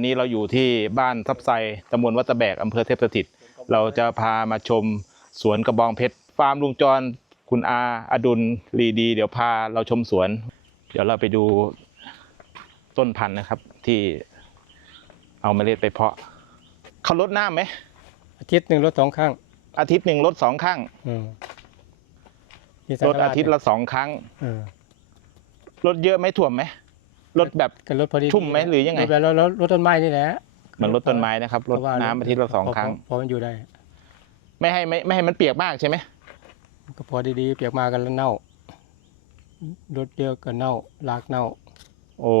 วันนี้เราอยู่ที่บ้านทับไซตำบลวัดตะแบกอำเภอเทพสถิต เราจะพามาชมสวนกระบองเพชร ฟาร์มลุงจร คุณอาอดุลรีดี เดี๋ยวพาเราชมสวน เดี๋ยวเราไปดูต้นพันธุ์นะครับ ที่เอาเมล็ดไปเพาะเขาลดน้ำไหม อาทิตย์หนึ่งรถสองข้างอาทิตย์หนึ่งลดสองครั้งอืมมีสัลงดฆรอาทิตย์ละสองครั้ง เออลดเยอะไหมถ่วมไหม ลดแบบกันรถพอดีชุ่มไหมหรือยังไงรถแบบรถรถรถต้นไม้นี่แหละเหมือนลดต้นไม้นะครับลดเพราะว่าน้ำอาทิตย์ละสองครั้งพพอมันอยู่ได้ ไม่ให้ไม่ไม่ให้มันเปียกมากใช่ไหมก็พอดีๆเปียกมากันแล้วเน่ารถเดียวก็เน่าลากเน่า โอ้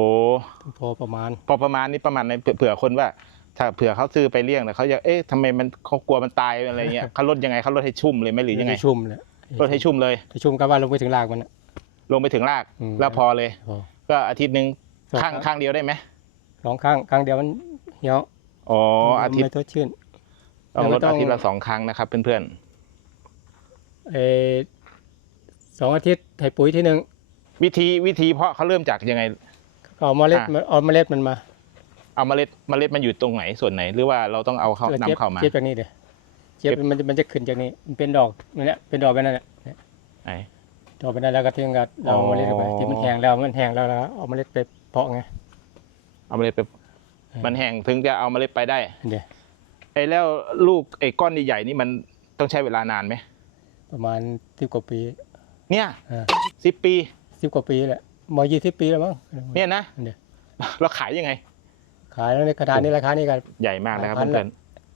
พอประมาณ พอประมาณนี้ประมาณไหนเผื่อเผื่อคนว่า ถ้าเผื่อเขาซื้อไปเลี้ยงแต่เขาอยากเอ๊ะทำไมมันเขากลัวมันตายอะไรเงี้ยเขาลดยังไงเขาลดให้ชุ่มเลยไหมหรือยังไงให้ชุ่มเลยลดให้ชุ่มเลยให้ชุ่มก็ว่าลงไปถึงรากมันน่ะลงไปถึงรากอืมแล้วพอเลยพอ ก็อาทิตย์หนึ่งสองข้างครั้งข้างเดียวได้ไหมสองข้างข้างเดียวมันเหี่ยวอ๋ออาทิตย์ไม่ทดชื่น ต้องลดแล้วก็ต้องอาทิตย์ละสองครั้งนะครับเพื่อนเออสองอาทิตย์ให้ปุ๋ยทีหนึ่งๆวิธีวิธีเพาะเขาเริ่มจากยังไง ก็เอาเมล็ดอะ มันเอาเมล็ดมันมาเอาเมล็ดเมล็ดมันอยู่ตรงไหนส่วนไหน หรือว่าเราต้องเอาเข้าแล้วนำเจ็บเข้ามาเจ็บจากนี้เดี๋ยวเจ็บเจ็บมันจะมันจะขึ้นจากนี้มันเป็นดอกนี่แหละเป็นดอกไปนั่นแหละไหน ดอกไปนั่นแล้วก็ทิ้งกับเราอ๋อเอาเมล็ดเข้าไปที่มันแห้งแล้วมันแห้งแล้วเราเอาเมล็ดไปเพาะไง เอาเมล็ดไปมันแห้งถึงจะเอาเมล็ดไปได้เดี๋ยวไอ้แล้วลูกไอ้ก้อนใหญ่ๆนี่มันต้องใช้เวลานานไหมประมาณสิบกว่าปีเนี่ยอ่าสิบปีสิบกว่าปีแหละมายี่สิบปีแล้วมั้งเนี่ยนะเดี๋ยวเราขายยังไง ขายแล้วในกระดานนี้ราคานี่กัน ใหญ่มากนะครับหลายพันเพื่อน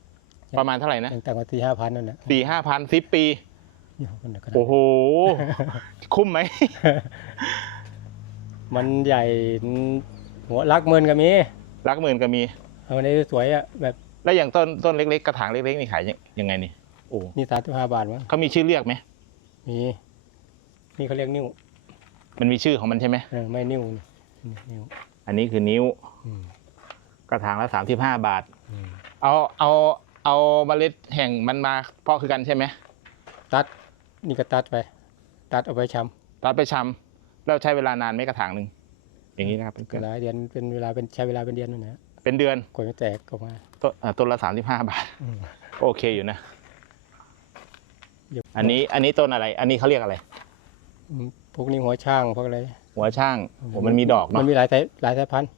ๆประมาณเท่าไหร่นะตั้งแต่วันที่ห้าพันนั่นแหละสี่ห้าพันสิบปีอ ยู่บนกระดานโอ้โห คุ้มไหม มันใหญ่หัวรักเมินก็มีรักหมื่นก็มี เอาในสวยอะแบบแล้วอย่างต้นต้นเล็กๆกระถางเล็กๆนี่ขายยังยังไงนี่โอ้นี่สามสิบห้าบาทมั้งเขามีชื่อเรียกไหมมีนี่เขาเรียกนิ้วมันมีชื่อของมันใช่ไหมเออไม่นิ้วนี่นี่นิ้วอันนี้คือนิ้วอืมกระถางละสามสิบห้าบาท อืมเอาเอาเอาเมล็ดแห่งมันมาเพาะคือกันใช่ไหมตัด นี่ก็ตัดไป ตัดเอาไปชตัดไปชำแล้วใช้เวลานานไหมกระถางหนึ่งอย่างนี้นะครับำเพื่อนหลายเดือนเป็นเวลาเป็นใช้เวลาเป็นเดือนนู่นนะๆเป็นเดือนกว่าจะแตกออกมาต้นอ่าต้นละสามสิบห้าบาทอืมโอเคอยู่นะเดี๋ยวอันนี้อันนี้ต้นอะไร อันนี้เขาเรียกอะไรอืมพวกนี้หัวช่างพวกอะไรหัวช่างโอ้มันมีดอกมัเนาะนมีหลายสายหลายสายพันธุ์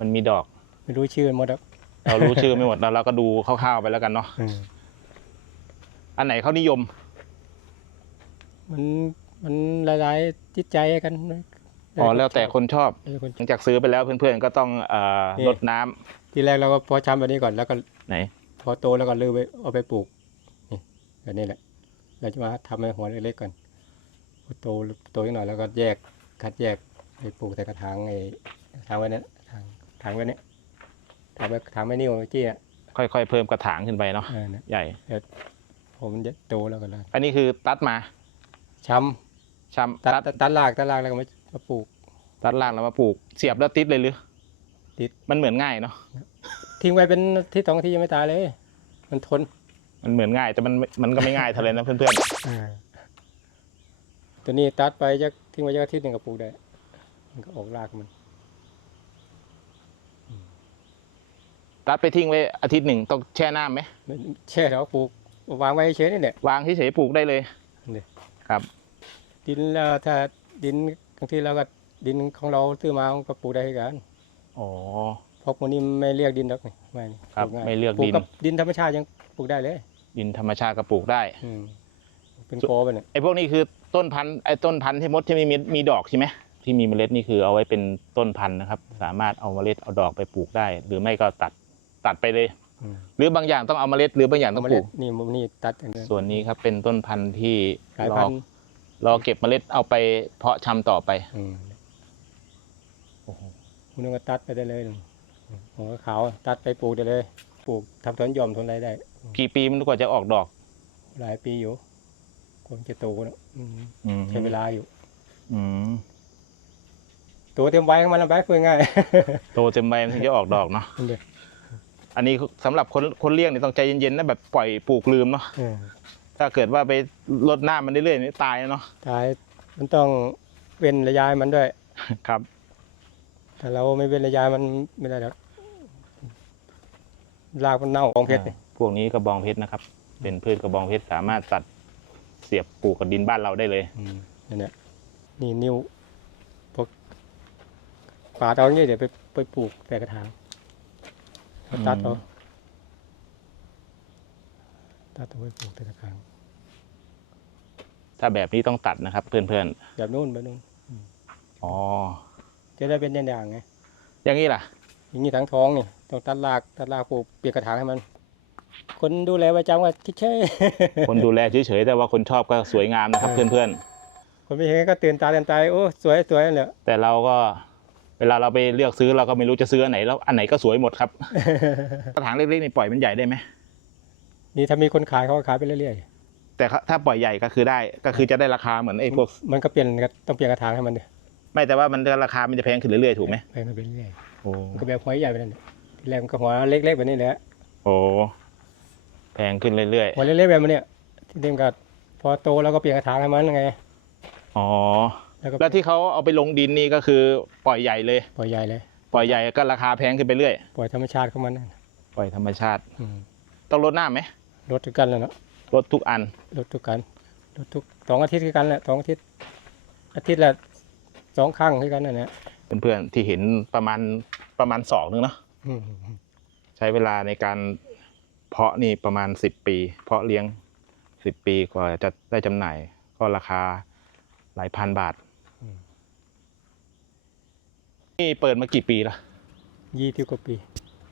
มันมีดอก ไม่รู้ชื่อหมดอะเรารู้ชื่อไม่หมดแล้วเราก็ดูคร่าวๆไปแล้วกันเนาะอืมอันไหนเขานิยม มันมันหลายๆจิตใจกันนะอ๋อแล้วแต่คนชอบแล้วแต่คนหลังจากซื้อไปแล้วเพื่อนๆก็ต้องเอ่อนี่รดน้ำทีแรกเราก็พอชำแบบนี้ก่อนแล้วก็ไหน พอโตแล้วก็ลือไปเอาไปปลูกนี่แบบนี้แหละ เราจะมาทำให้หัวเล็กๆก่อนพอโตโตอีกหน่อยแล้วก็แยกคัดแยกไปปลูกใส่กระถางไอ้กระถางไว้เนี่ยถางถางไว้เนี่ยถางไว้ถางไว้นิ้วเมื่อกี้อะค่อยๆเพิ่มกระถางขึ้นไปเนาะเออเนี่ยใหญ่พอมันจะโตแล้วก็เลยอันนี้คือตัดมา ช้ช้ำำตัดตัดตัดตัดรากตัดรากแล้วก็มามาปลูก ตัดล่างแล้วมาปลูก เสียบแล้วติดเลยหรือติด มันเหมือนง่ายเนาะทิ้งไว้เป็นที่สองที่ยังไม่ตายเลย มันทนมันเหมือนง่ายแต่มันมันก็ไม่ง่ายเท่าไหร่นะเพื่อนตัวนี้ตัดไปจะทิ้งไว้จะอาทิตย์หนึ่งก็ปลูกได้มันก็ออกรากมัน ๆตัดไปทิ้งไว้อาทิตย์หนึ่งต้องแช่น้ำไหมไม่แช่เราปลูกวางไว้เฉยๆนี่แหละ วางเฉยๆปลูกได้เลยนี่ ครับ ดินแล้วถ้าดินบางทีเราก็ดินของเราซื้อมามันก็ปลูกได้เหมือนกันอ๋อ เพราะพวกนี้ไม่เรียกดินหรอกนี่ไม่นี่ครับปง่ายไม่เลือกปลูดินกับดินธรรมชาติยังปลูกได้เลย ดินธรรมชาติก็ปลูกได้ อืมเป็นโกไปเนี่ยไอ้พวกนี้คือต้นพันธุ์ไอ้ต้นพันธุ์ที่มดที่มีมีดอกใช่ไหมที่มีเมล็ดนี่คือเอาไว้เป็นต้นพันธุ์นะครับ สามารถเอาเมล็ดเอาดอกไปปลูกได้ หรือไม่ก็ตัดตัดไปเลย อืมหรือบางอย่างต้องเอาเมล็ด หรือ บางอย่างต้องเมปล็ลูดกนี่มุมนี้ตัดอย่างเดียวส่วนนี้ครับเป็นต้นพันธุ์ที่สายรพัอนธุ์ รอเก็บเมล็ดเอาไปเพาะชำต่อไปอืมโอ้โหคุณนึกว่าตัดไปได้เลยหัวขาวตัดไปปลูกได้เลย ปลูกทำสวนหย่อมทนอะไรได้ กี่ปีมันกว่าจะออกดอกหลายปีอยู่คงจะโตแล้วอืมอืมใช้เวลาอยู่ อืมตัวเต็มใบของมันแล้วใบฟืนง่าย โตเต็มใบมันถึงจะออกดอกเนาะนั่นเดียวอันนี้สำหรับคนคนเลี้ยงนี่ต้องใจเย็นๆนะแบบปล่อยปลูกลืมเนาะ เออ ถ้าเกิดว่าไปรดน้ำมันเรื่อยๆนี่ตายเนาะตายมันต้องเว้นระยะให้มันด้วย ครับ ถ้าเราไม่เว้นระยะมันไม่ได้หรอกรากมันเน่าของเพชรนี่พวกนี้กระบองเพชรนะครับ เป็นพืชกระบองเพชรสามารถตัดเสียบปลูกกับดินบ้านเราได้เลยอืมนั่นเนี่ยนี่นิ้วพวกปาดเอาอย่างนี้เดี๋ยวไปไปปลูกแต่กระถางเอาตัดเอาอืมตัดเอาไปปลูกแต่กระถาง ถ้าแบบนี้ต้องตัดนะครับ เพื่อนแบบนู้นแบบนู้นๆอ๋อจะได้เป็นอย่างๆไงอย่างนี้ล่ะ อย่างนี้ทั้งท้องนี่ต้องตัดรากตัดรากปลูกเปลี่ยนกระถางให้มัน คนดูแลประจำว่าคิดเช่ คนดูแลเฉยๆแต่ว่าคนชอบก็สวยงามนะครับเออเพื่อนคนไม่เห็นก็ตื่นตาตื่นใจโอ้สวยสวยนั่นแหละๆแต่เราก็เวลาเราไปเลือกซื้อเราก็ไม่รู้จะซื้ออันไหนแล้วอันไหนก็สวยหมดครับกระถางเล็กๆนี่ปล่อยมันใหญ่ได้ไหมนี่ถ้ามีคนขายเขาก็ขายไปเรื่อย แต่ถ้าปล่อยใหญ่ก็คือได้ก็คือจะได้ราคาเหมือนไอ้พวกๆมันก็เปลี่ยนกระต้องเปลี่ยนกระถางให้มันดิไม่แต่ว่ามันจะราคามันจะแพงขึ้นเรื่อยๆถูกไหมไปมันไปเรื่อยโอ้มันก็แบบหัวใหญ่ไปนั่นแหละทีแรกมันก็หัวเล็กๆแบบนี้แหละโหแพงขึ้นเรื่อยหัวเล็กๆแบบมันเนี่ยทีนี้มันก็พอโตแล้วก็เปลี่ยนกระถางให้มันไงๆอ๋อแล้วก็แล้วที่เขาเอาไปลงดินนี่ก็คือปล่อยใหญ่เลย ปล่อยใหญ่เลย ปล่อยใหญ่ก็ราคาแพงขึ้นไปเรื่อย ปล่อยธรรมชาติของมันนั่นปล่อยธรรมชาติ อืมต้องลดน้ำไหมลดทุกกันแล้วเนาะ ลดทุกอันลดทุกกันลดทุกสองอาทิตย์คือกันแหละสองอาทิตย์ อาทิตย์ละสองครั้งคือกันนั่นแหละเพื่อนๆที่เห็นประมาณประมาณสองนึงเนาะอืมใช้เวลาในการเพาะนี่ประมาณสิบปี เพาะเลี้ยงสิบปีกว่าจะได้จำหน่าย ก็ราคาหลายพันบาทนี่เปิดมากี่ปีละยี่สิบกว่าปี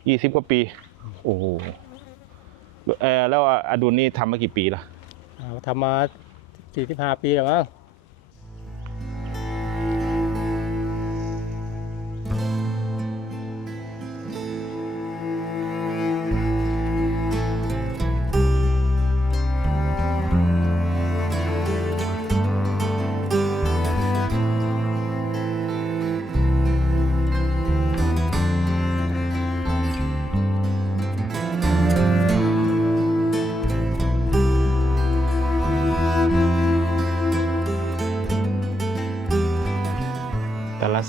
ยี่สิบกว่าปี โอ้โห เออแล้วอดุลนี่ทำมากี่ปีละอ่าทำมาสี่สิบห้าปีแล้วมั้ง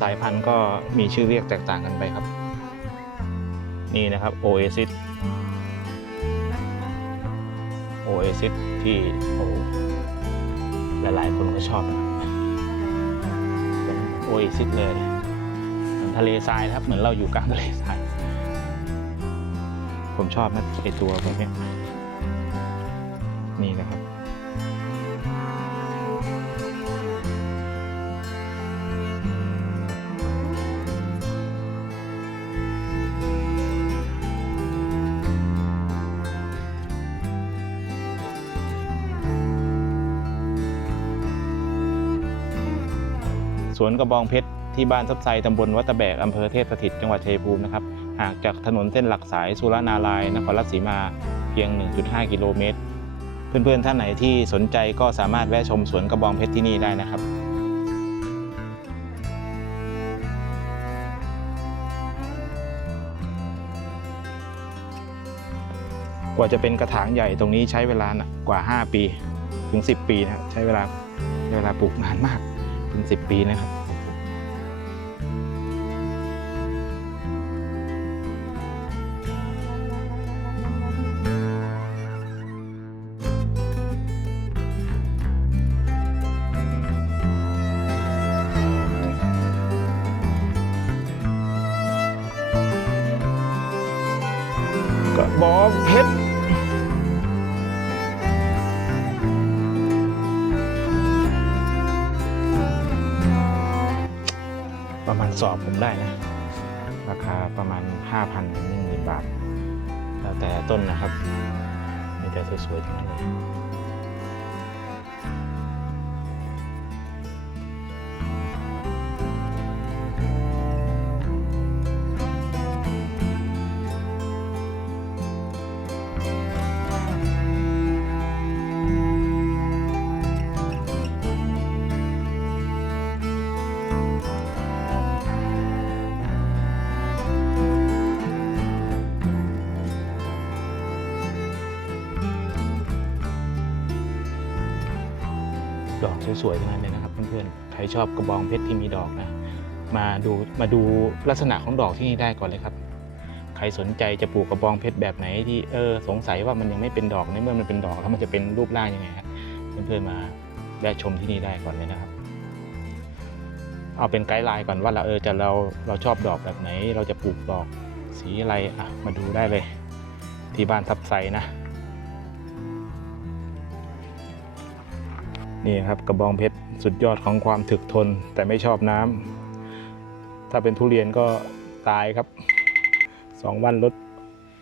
สายพันธุ์ก็มีชื่อเรียกแตกต่างกันไปครับ นี่นะครับ Oasis Oasis ที่โอ้หลายๆคนก็ชอบนะครับเป็น Oasis เลยเหมือนทะเลทรายครับเหมือนเราอยู่กลางทะเลทราย ผมชอบนะไอตัวพวกนี้นี่นะครับ วนกระบองเพชรที่บ้านซับไซตำบลวัตะแบกอำเภอเทพสถิตจังหวัดชัยภูมินะครับห่างจากถนนเส้นหลักสายสุรนารายนครราชสีมาเพียง 1.5 กิโลเมตร เพื่อนๆท่านไหนที่สนใจก็สามารถแวะชมสวนกระบองเพชรที่นี่ได้นะครับกว่าจะเป็นกระถางใหญ่ตรงนี้ใช้เวลานะกว่า 5 ปีถึง 10 ปีนะใช้เวลาใช้เวลาปลูกนานมาก ถึง10 ปีนะครับกระบองเพชร สอบผมได้นะ ราคาประมาณ 5,000ถึง10,000 บาท แล้วแต่ต้นนะครับ มีแต่สวยๆทั้งนั้นเลย สวยๆทั้งนั้นเลยนะครับเพื่อนๆ ใครชอบกระบองเพชรที่มีดอกนะ มาดูมาดูลักษณะของดอกที่นี่ได้ก่อนเลยครับ ใครสนใจจะปลูกกระบองเพชรแบบไหนที่เออสงสัยว่ามันยังไม่เป็นดอกในเมื่อมันเป็นดอกแล้วมันจะเป็นรูปร่างยังไงครับเพื่อนๆมาแวะชมที่นี่ได้ก่อนเลยนะครับ เอาเป็นไกด์ไลน์ก่อนว่าเราเออจะเราเราชอบดอกแบบไหน เราจะปลูกดอกสีอะไรอะมาดูได้เลย ที่บ้านทับไซนะ นี่ครับกระบองเพชรสุดยอดของความถึกทนแต่ไม่ชอบน้ำถ้าเป็นทุเรียนก็ตายครับสองวันลด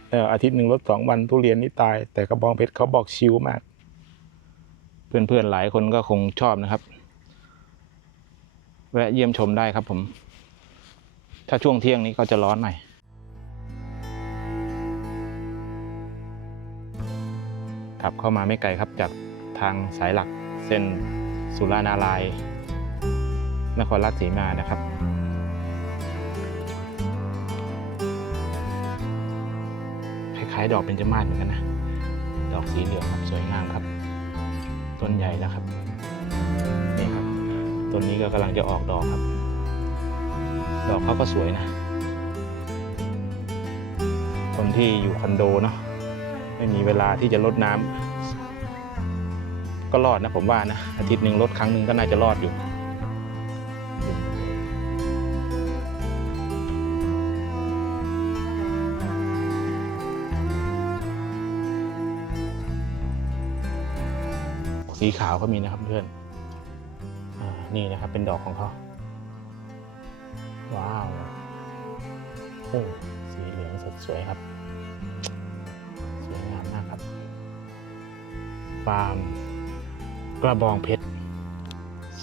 เอออาทิตย์หนึ่งลดสองวันทุเรียนนี่ตาย แต่กระบองเพชรเขาบอกชิลมาก เพื่อนๆหลายคนก็คงชอบนะครับ แวะเยี่ยมชมได้ครับผม ถ้าช่วงเที่ยงนี้ก็จะร้อนหน่อยขับเข้ามาไม่ไกลครับจากทางสายหลัก ส้นสุรานารายนครราชสีมานะครับ คล้ายๆ ดอกเป็นจมาศเหมือนกันนะ ดอกสีเหลืองครับสวยงามครับ ต้นใหญ่แล้วครับนี่ครับต้นนี้ก็กำลังจะออกดอกครับ ดอกเขาก็สวยนะ คนที่อยู่คอนโดเนาะไม่มีเวลาที่จะลดน้ำ ก็รอดนะผมว่านะ อาทิตย์หนึ่งลดครั้งหนึ่งก็น่าจะรอดอยู่สีขาวก็มีนะครับเพื่อนอนี่นะครับเป็นดอกของเขา ว้าวโอ้สีเหลืองสดสวยครับ สวยงามมากครับฟาร์ม กระบองเพชร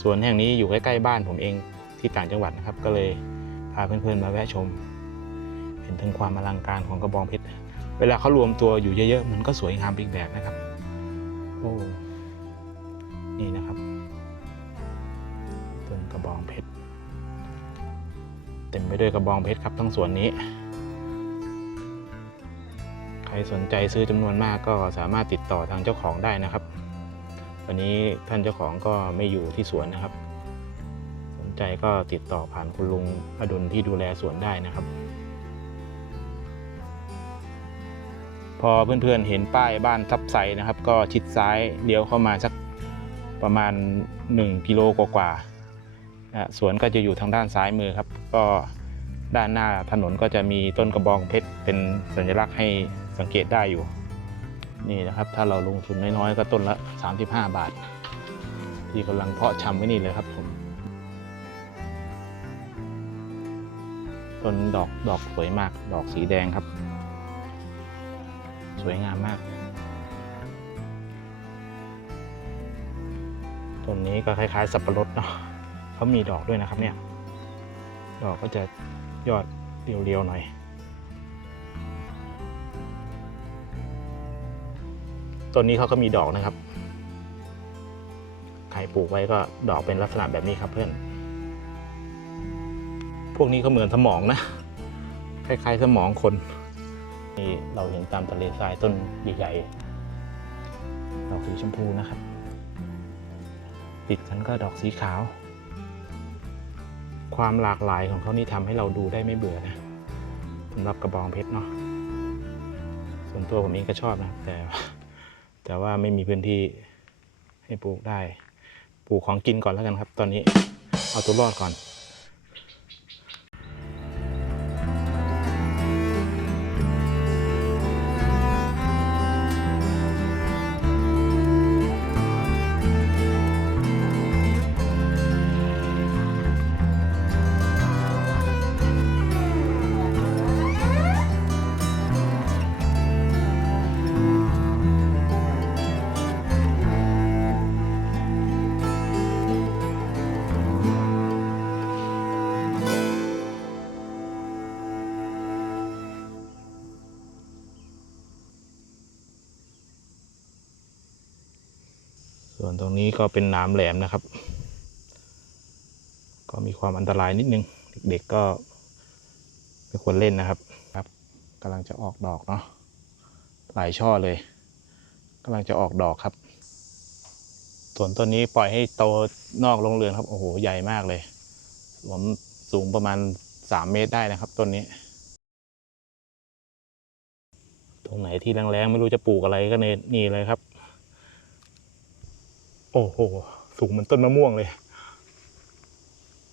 สวนแห่งนี้อยู่ใกล้ๆบ้านผมเองที่ต่างจังหวัดนะครับ ก็เลยพาเพื่อนๆมาแวะชม เห็นถึงความอลังการของกระบองเพชรเวลาเขารวมตัวอยู่เยอะๆมันก็สวยงามอีกแบบนะครับโอ้นี่นะครับต้นกระบองเพชรเต็มไปด้วยกระบองเพชรครับทั้งสวนนี้ ใครสนใจซื้อจำนวนมากก็สามารถติดต่อทางเจ้าของได้นะครับ วันนี้ท่านเจ้าของก็ไม่อยู่ที่สวนนะครับ สนใจก็ติดต่อผ่านคุณลุงอดุลที่ดูแลสวนได้นะครับ พอเพื่อนๆเห็นป้ายบ้านทับไซนะครับ ก็ชิดซ้ายเลี้ยวเข้ามาสักประมาณ 1 กิโลกว่าๆนะสวนก็จะอยู่ทางด้านซ้ายมือครับ ก็ด้านหน้าถนนก็จะมีต้นกระบองเพชรเป็นสัญลักษณ์ให้สังเกตได้อยู่ นี่นะครับ ถ้าเราลงทุนน้อยๆก็ต้นละ 35 บาท ที่กำลังเพาะชำไว้นี่เลยครับผมต้นดอกดอกสวยมาก ดอกสีแดงครับ สวยงามมากต้นนี้ก็คล้ายๆ สับปะรดเนาะเขามีดอกด้วยนะครับเนี่ย ดอกก็จะยอดเรียวๆหน่อย ต้นนี้เขาก็มีดอกนะครับ ใครปลูกไว้ก็ดอกเป็นลักษณะแบบนี้ครับเพื่อน พวกนี้ก็เหมือนสมองนะ คล้ายๆสมองคน นี่เราเห็นตามทะเลทรายต้นใหญ่ๆ ดอกสีชมพูนะครับ ติดกันก็ดอกสีขาว ความหลากหลายของเขานี่ทำให้เราดูได้ไม่เบื่อนะสำหรับกระบองเพชรเนาะส่วนตัวผมเองก็ชอบนะแต่ แต่ว่าไม่มีพื้นที่ให้ปลูกได้ ปลูกของกินก่อนแล้วกันครับ ตอนนี้เอาตัวรอดก่อน ตรงนี้ก็เป็นหน้ำแหลมนะครับ ก็มีความอันตรายนิดนึง เด็กๆก็ไม่ควรเล่นนะครับครับกำลังจะออกดอกเนาะหลายช่อเลยกำลังจะออกดอกครับส่วนต้นนี้ปล่อยให้โตนอกโรงเรือนครับโอ้โหใหญ่มากเลยผมสูงประมาณ 3 เมตรได้นะครับต้นนี้ ตรงไหนที่แรงๆไม่รู้จะปลูกอะไรก็เนนี่เลยครับ โอ้โห สูงเหมือนต้นมะม่วงเลย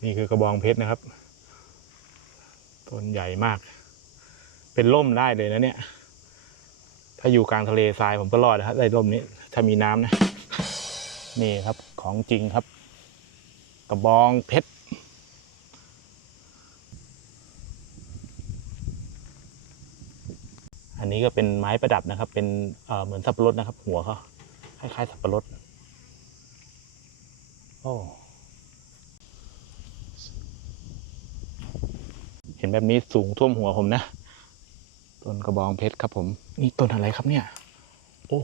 นี่คือกระบองเพชรนะครับ ต้นใหญ่มาก เป็นร่มได้เลยนะเนี่ย ถ้าอยู่กลางทะเลทรายผมก็รอดนะครับได้ร่มนี้ ถ้ามีน้ำนะ นี่ครับของจริงครับ กระบองเพชรอันนี้ก็เป็นไม้ประดับนะครับ เป็นเเหมือนสับปะรดนะครับ หัวเขาคล้ายๆสับปะรด โอ้ เห็นแบบนี้สูงท่วมหัวผมนะ ต้นกระบองเพชรครับผม นี่ต้นอะไรครับเนี่ย โอ้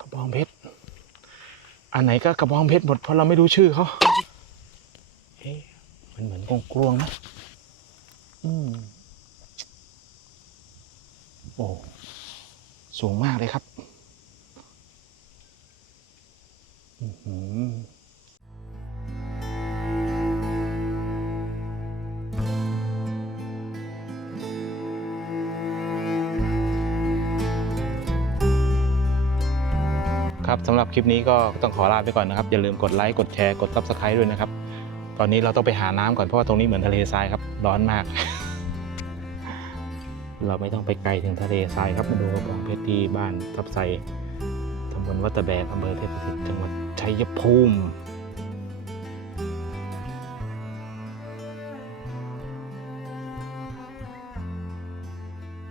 กระบองเพชร อันไหนก็กระบองเพชรหมดเพราะเราไม่รู้ชื่อเขาเอ๊ะมันเหมือนกงกลวงๆนะ อืม โอ้ สูงมากเลยครับ อื้อ หือครับสำหรับคลิปนี้ก็ต้องขอลาไปก่อนนะครับ อย่าลืมกดไลค์กดแชร์กดซับสไครต์ด้วยนะครับ ตอนนี้เราต้องไปหาน้ำก่อนเพราะว่าตรงนี้เหมือนทะเลทรายครับ ร้อนมาก เราไม่ต้องไปไกลถึงทะเลทรายครับมาดูกระบองเพชรที่บ้านทับไซตำบลวัดตะแบกอำเภอเทพสถิตจังหวัดชัยภูมิ